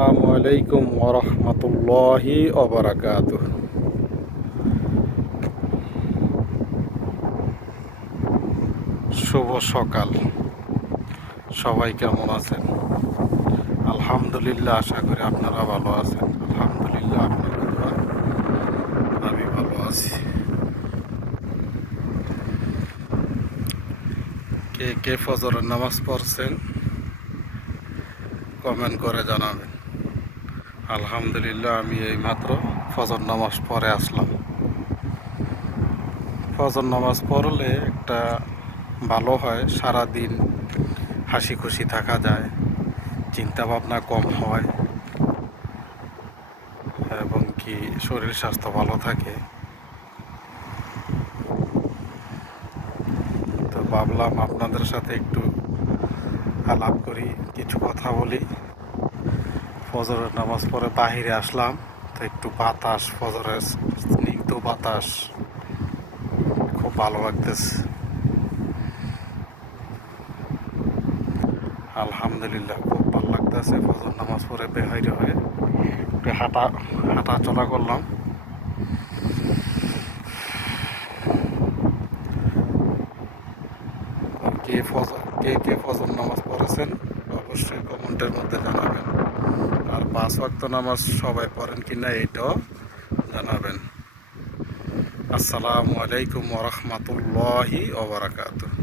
আসসালামু আলাইকুম ওরহমতুল্লাহি ওবারাকাতুহ। শুভ সকাল, সবাই কেমন আছেন? আলহামদুলিল্লাহ, আশা করি আপনারা ভালো আছেন। আলহামদুলিল্লাহ, আপনাদের দোয়ায় আমি ভালো আছি। কে কে ফজরের নামাজ পড়ছেন কমেন্ট করে জানাবেন। আলহামদুলিল্লাহ, আমি এইমাত্র ফজর নামাজ পড়ে আসলাম। ফজর নামাজ পড়লে একটা ভালো হয়, সারা দিন হাসি খুশি থাকা যায়, চিন্তা ভাবনা কম হয় এবং কি শরীর স্বাস্থ্য ভালো থাকে। তো ভাবলাম আপনাদের সাথে একটু আলাপ করি, কিছু কথা বলি। ফজরের নামাজ পড়ে বাহিরে আসলাম, তো একটু বাতাস, ফজরের স্নিগ্ধ বাতাস খুব ভালো লাগতেছে। আলহামদুলিল্লাহ, খুব ভালো লাগতেছে। ফজর নামাজ পড়ে বের হয়ে একটু হাঁটা চলা করলাম। কে ফজর নামাজ পড়েছেন অবশ্যই কমেন্টের মধ্যে জানাবেন। আর 5 ওয়াক্ত নামাজ সবাই পড়েন কিনা এটাও জানাবেন। আসসালামু আলাইকুম ওয়া রাহমাতুল্লাহি ওয়া বারাকাতুহু।